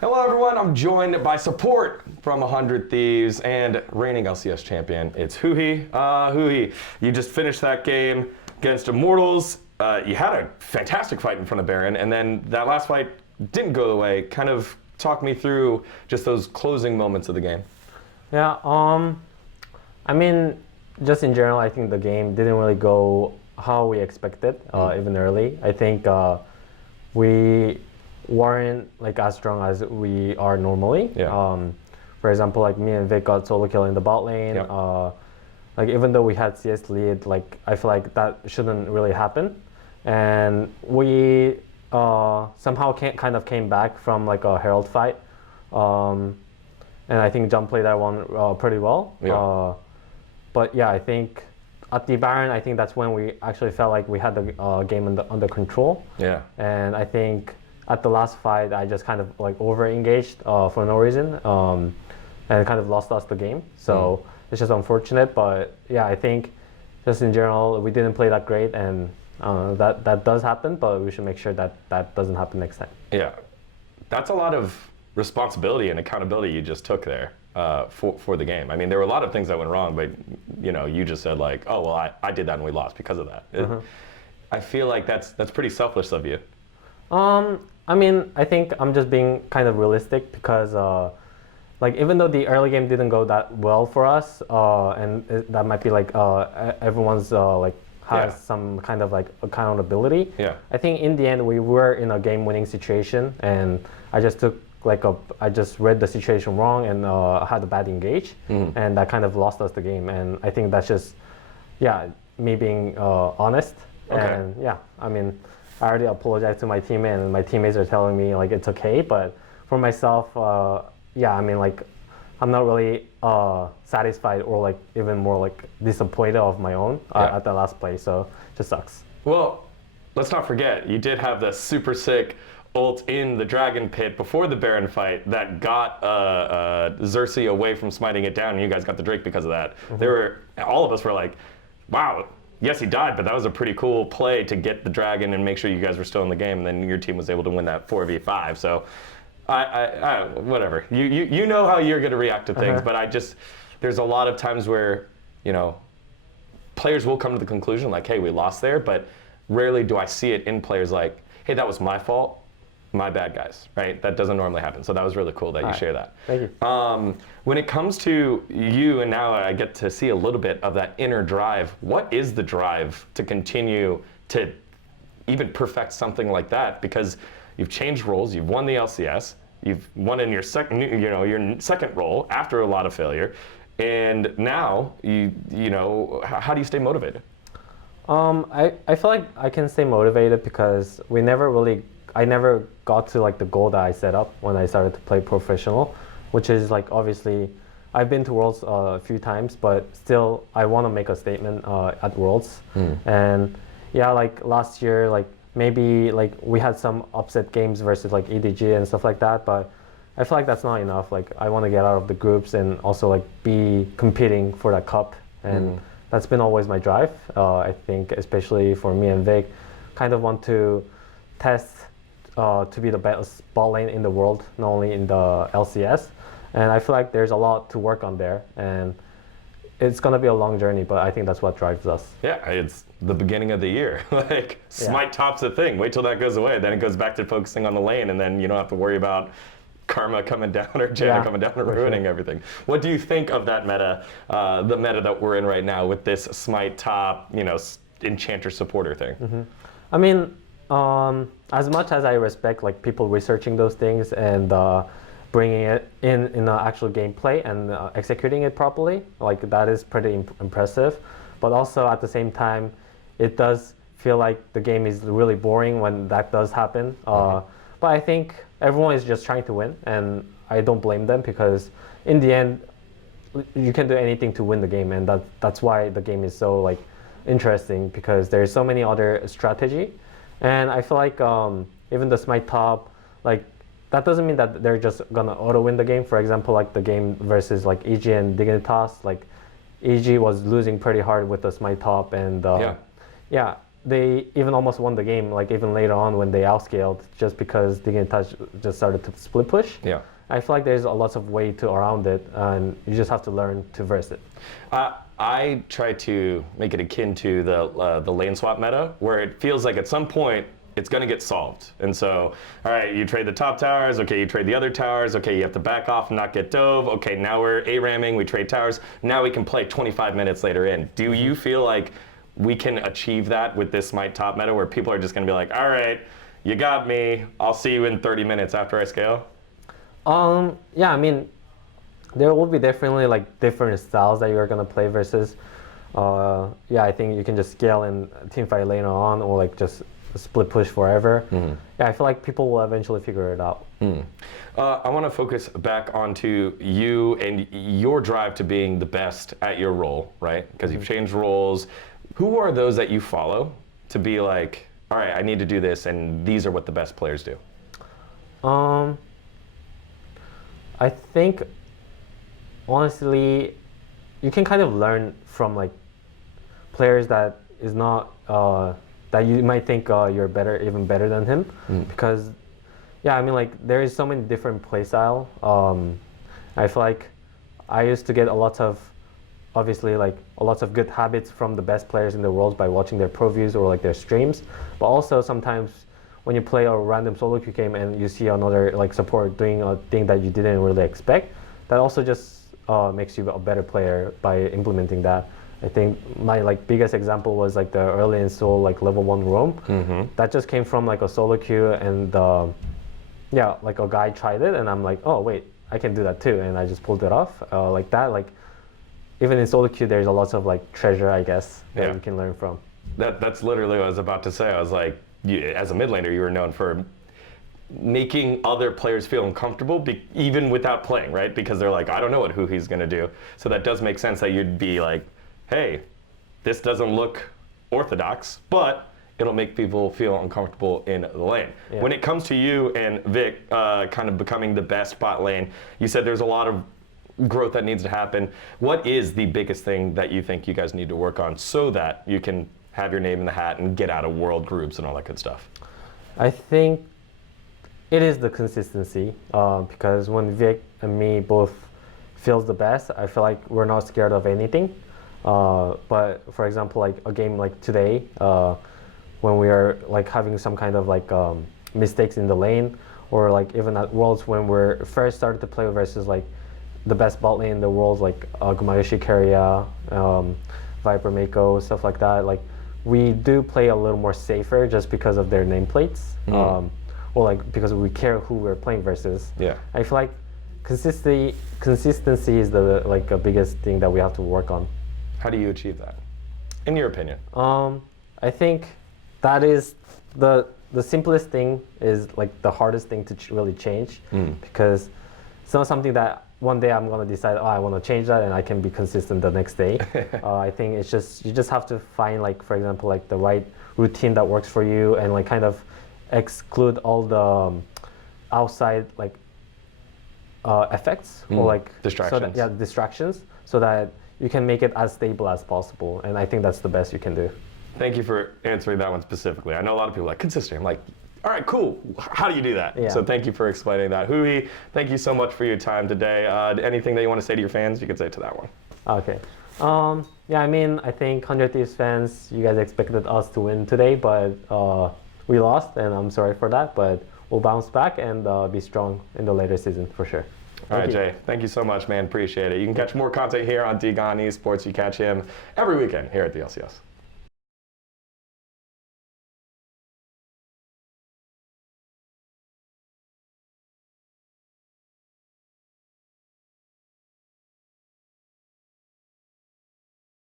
Hello everyone, I'm joined by support from 100 Thieves and reigning LCS champion, it's Huhi. Huhi, you just finished that game against Immortals. You had a fantastic fight in front of Baron, and then that last fight didn't go the way. Kind of talk me through just those closing moments of the game. Yeah, I mean, just in general, I think the game didn't really go how we expected, even early. I think we weren't like as strong as we are normally. Yeah. For example, like me and Vic got solo kill in the bot lane. Yeah. Like even though we had CS lead, like I feel like that shouldn't really happen. And we somehow kind of came back from like a Herald fight. And I think Jump played that one pretty well. Yeah. But yeah, I think at the Baron, I think that's when we actually felt like we had the game under control. Yeah. And I think at the last fight, I just kind of like over-engaged for no reason, and kind of lost us the game. So it's just unfortunate, but yeah, I think just in general, we didn't play that great, and that does happen, but we should make sure that that doesn't happen next time. Yeah, that's a lot of responsibility and accountability you just took there for the game. I mean, there were a lot of things that went wrong, but you just said like, oh well, I did that and we lost because of that. I feel like that's pretty selfless of you. I mean, I think I'm just being kind of realistic because, like, even though the early game didn't go that well for us, and that might be like everyone's like has some kind of like accountability. Yeah. I think in the end we were in a game-winning situation, and I just took I just read the situation wrong and had a bad engage, and that kind of lost us the game. And I think that's just, yeah, me being honest. Okay. And yeah, I mean, I already apologized to my teammate, and my teammates are telling me like it's okay. But for myself, yeah, I mean, like I'm not really satisfied or like even more like disappointed of my own at the last play. So it just sucks. Well, let's not forget you did have the super sick ult in the Dragon Pit before the Baron fight that got Xerxes away from smiting it down, and you guys got the Drake because of that. All of us were like, wow. Yes, he died, but that was a pretty cool play to get the dragon and make sure you guys were still in the game, and then your team was able to win that 4v5. So, whatever. You know how you're going to react to things, but there's a lot of times where, players will come to the conclusion like, hey, we lost there, but rarely do I see it in players like, hey, that was my fault. My bad, guys, right? That doesn't normally happen. So that was really cool that you share that. Thank you. When it comes to you, and now I get to see a little bit of that inner drive, what is the drive to continue to even perfect something like that? Because you've changed roles, you've won the LCS, you've won in your second role after a lot of failure, and now how do you stay motivated? I feel like I can stay motivated because I never got to like the goal that I set up when I started to play professional, which is like obviously I've been to Worlds a few times, but still I want to make a statement at Worlds. And yeah, like last year, like maybe like we had some upset games versus like EDG and stuff like that, but I feel like that's not enough. Like I want to get out of the groups and also like be competing for that cup, and that's been always my drive. I think especially for me and Vic, kind of want to test to be the best bot lane in the world, not only in the LCS. And I feel like there's a lot to work on there, and it's gonna be a long journey, but I think that's what drives us. Yeah, it's the beginning of the year. Like Smite top's a thing. Wait till that goes away. Then it goes back to focusing on the lane, and then you don't have to worry about Karma coming down or Janna coming down and ruining everything. What do you think of that meta, the meta that we're in right now with this Smite top, Enchanter supporter thing? I mean, as much as I respect like people researching those things and bringing it in an actual gameplay and executing it properly, like that is pretty impressive. But also at the same time, it does feel like the game is really boring when that does happen. But I think everyone is just trying to win, and I don't blame them because in the end, you can do anything to win the game, and that's why the game is so like interesting because there's so many other strategy. And I feel like even the Smite top, like that doesn't mean that they're just gonna auto win the game. For example, like the game versus like EG and Dignitas, like EG was losing pretty hard with the Smite top, and they even almost won the game, like even later on when they outscaled, just because dGon Touch just started to split push. Yeah. I feel like there's a lot of way to around it, and you just have to learn to verse it. I try to make it akin to the lane swap meta, where it feels like at some point it's going to get solved. And so, all right, you trade the top towers, okay, you trade the other towers, okay, you have to back off and not get dove, okay, now we're A-ramming, we trade towers, now we can play 25 minutes later in. Do you feel like we can achieve that with this Smite top meta, where people are just going to be like, all right, you got me, I'll see you in 30 minutes after I scale? Yeah, I mean, there will be definitely like different styles that you're gonna play versus. Yeah, I think you can just scale in team fight later on, or like just split push forever. Yeah, I feel like people will eventually figure it out. I want to focus back onto you and your drive to being the best at your role, right? Because you've changed roles. Who are those that you follow to be like, all right, I need to do this, and these are what the best players do? I think, honestly, you can kind of learn from like players that is not that you might think you're better, even better than him, because yeah, I mean like there is so many different play style. I feel like I used to get a lot of, obviously like a lot of good habits from the best players in the world by watching their pro views or like their streams, but also sometimes when you play a random solo queue game and you see another like support doing a thing that you didn't really expect, that also just makes you a better player by implementing that. I think my like biggest example was like the early in Seoul like level 1 roam. That just came from like a solo queue, and yeah, like a guy tried it and I'm like, oh wait, I can do that too, and I just pulled it off like that. Like even in solo queue there's a lot of like treasure, I guess, that you can learn from. That's literally what I was about to say. I was like, as a mid laner, you were known for making other players feel uncomfortable, even without playing, right? Because they're like, I don't know what Huhi's going to do. So that does make sense that you'd be like, hey, this doesn't look orthodox, but it'll make people feel uncomfortable in the lane. Yeah. When it comes to you and Vic kind of becoming the best bot lane, you said there's a lot of growth that needs to happen. What is the biggest thing that you think you guys need to work on so that you can have your name in the hat and get out of world groups and all that good stuff? I think it is the consistency, because when Vic and me both feels the best, I feel like we're not scared of anything. But for example, like a game like today, when we are like having some kind of like mistakes in the lane, or like even at Worlds when we're first started to play versus like the best bot lane in the world, like Gumayoshi Keria, Viper Mako, stuff like that, like we do play a little more safer just because of their nameplates, or like because we care who we're playing versus. Yeah. I feel like consistency is the like biggest thing that we have to work on. How do you achieve that, in your opinion? I think that is the simplest thing is like the hardest thing to really change, because it's not something that one day I'm gonna decide, oh, I want to change that, and I can be consistent the next day. I think it's just, you just have to find like, for example, like the right routine that works for you, and like kind of exclude all the outside like effects or like distractions. Distractions, so that you can make it as stable as possible. And I think that's the best you can do. Thank you for answering that one specifically. I know a lot of people are like, consistent. I'm like, all right, cool. How do you do that? Yeah. So thank you for explaining that. Huhi, thank you so much for your time today. Anything that you want to say to your fans, you could say to that one. Okay. Yeah, I mean, I think 100 Thieves fans, you guys expected us to win today, but we lost, and I'm sorry for that, but we'll bounce back and be strong in the later season for sure. All right, Jay, thank you so much, man. Appreciate it. You can catch more content here on dGon Esports. You catch him every weekend here at the LCS.